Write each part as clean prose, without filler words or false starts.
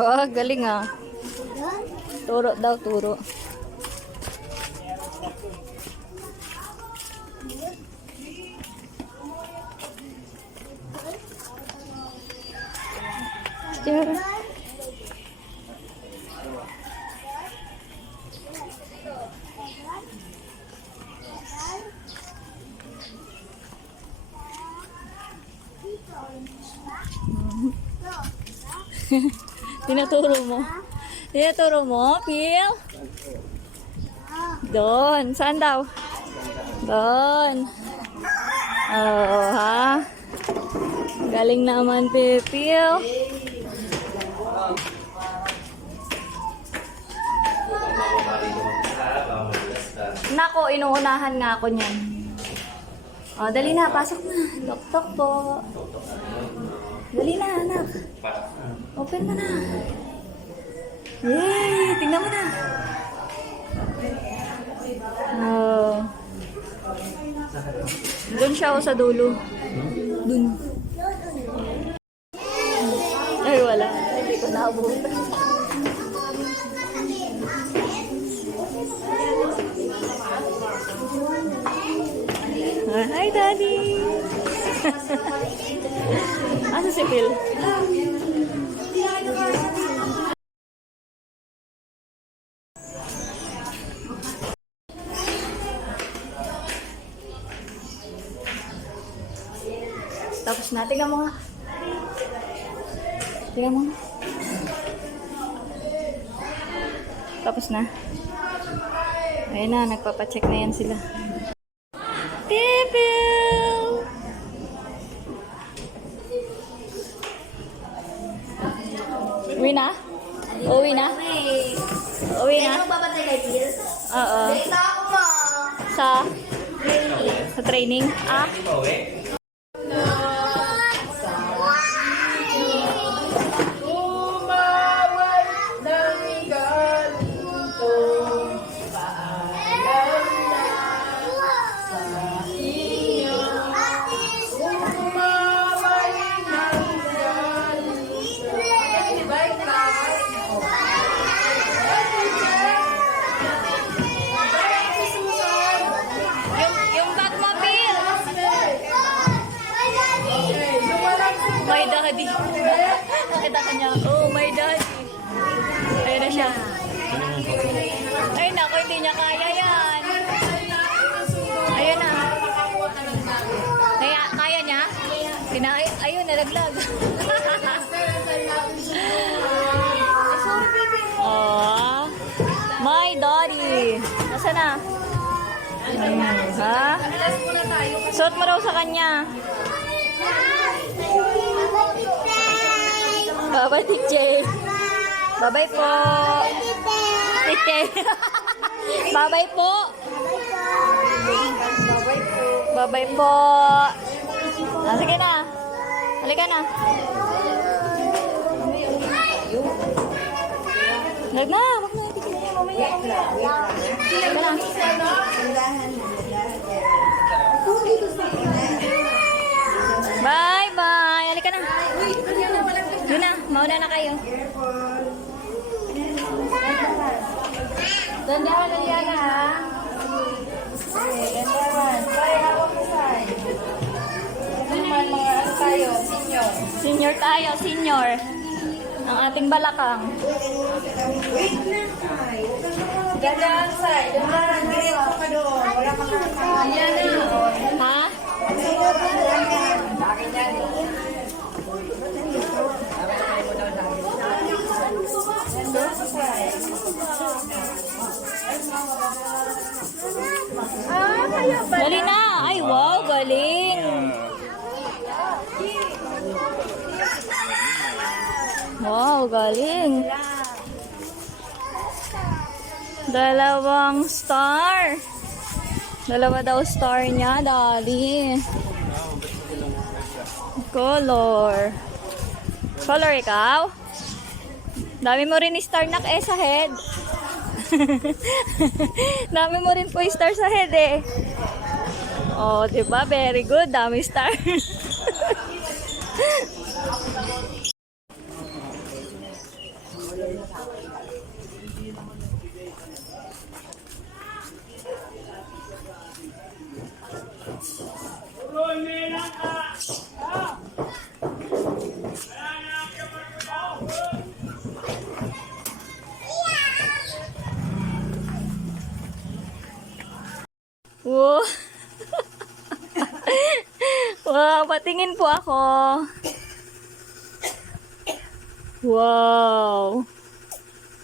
Oh, galing ah. Turo daw, turo. Tira. Tinuturo mo. Tinuturo mo, Phil? Doon. Saan daw? Doon. Oh, ha? Galing naman, Phil. Nako, inuunahan nga ako niyan. O, dali na. Pasok na. Tok-tok po. Dali na, anak. Open mo na. Yay! Tingnan mo na. Oh. Doon siya o sa dulo. Doon. Ay, wala. Hindi ko naabutan. Hi, Daddy! Asa si Phil? Tapos na. Tingnan mo nga. Tingnan mo. Tapos na. Ayun na. Nagpapacheck na yan sila. Pipil! Uwi na? Uwi na? Uwi na? Kaya magpapatay kay Phil? Oo. Dito ako mo. Sa training? Ah? Yung bag mo, Phil! My daddy. Nakita ka niya. Oh, my daddy. Ayun na siya. Ay, naku, hindi niya kaya yan. Ayun na. Kaya niya? Ayun, nalaglag. Oh, my daddy. Nasaan na? Ha? Suot mo raw sa kanya. Bye-bye, Tite. Bye-bye po. Tite. Bye-bye po. Bye-bye po. Ah, sige na. Halika na. Huwag na. Huwag na. Halika na. Bye-bye. Halika na. Doon na. Mauna na kayo. Dandahan lang yan, ha? Okay, dandahan. Bye, hawak mo sa'y. Naman mga ano tayo, senior. Senior tayo, senior. Ang ating balakang. Wait na, Sai. Dandahan, Sai. Dandahan. Diretso ka doon. Wala kang nakakaya. Ayan na. Ha? Bakit yan? Dali na. Ay, wow. Galing. Wow, galing. Dalawang star. Dalawa daw star niya, Dali. Color. Color ikaw? Dami mo rin star nak sa head. Dami mo rin po star sa head eh. Oh, diba? Very good. Dami star. Wow. Wow, patingin po ako. Wow.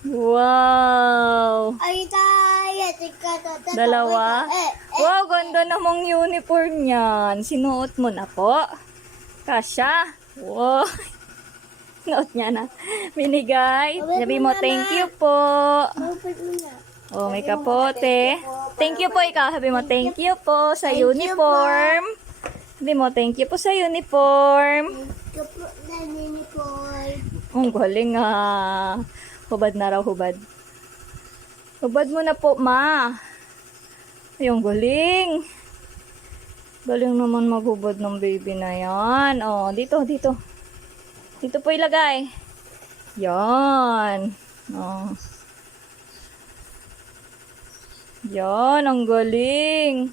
Wow. Ay, tayo. Dalawa? Wow, ganda namang uniform niyan. Sinuot mo na po. Kasha. Wow. Sinuot niya na. Binigay. Sabi mo, thank you po. Oh, may kapote. Thank you po ikaw. Sabi mo, thank you po sa uniform. Sabi mo, thank you po sa uniform. Ang galing ah. Hubad na raw, hubad. Hubad mo na po, ma. Ay, ang galing. Galing naman maghubad ng baby na yan. Oh, dito, dito. Dito po ilagay. Yan. Oh. Yan, ang galing.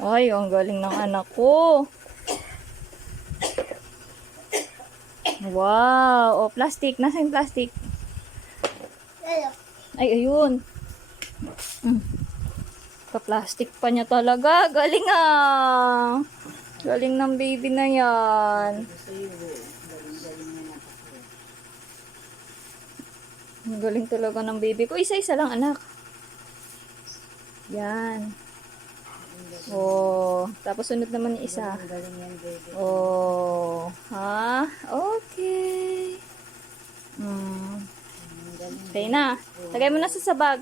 Ay, ang galing ng anak ko. Wow. Oh, plastic. Nasaan yung plastic? Ay, ayun. Pa-plastic pa niya talaga. Galing ah. Galing ng baby na yan. Ang galing talaga ng baby ko. Isa-isa lang, anak. Yan. Oh. Tapos sunod naman yung isa. Oh. Ha? Okay. Okay na. Lagay mo na sa sabag.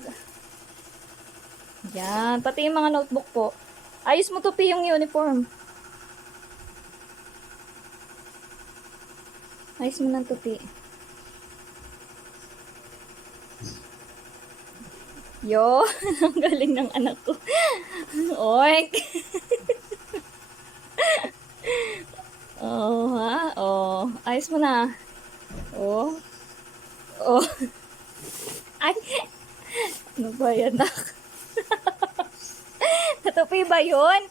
Yan. Pati yung mga notebook po. Ayos mo tupi yung uniform. Ayos mo ng tupi. Yo, ang galing ng anak ko. Oink. Oh, ha? Oh, ayos mo na. Oh. Oh. Ay. Ano ba yan, nak? Natupi ba yun?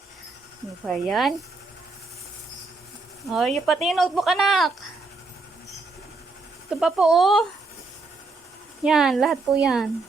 Ano ba yan? Oh, yung pati yung notebook, anak. Ito pa po, oh. Yan, lahat po yan.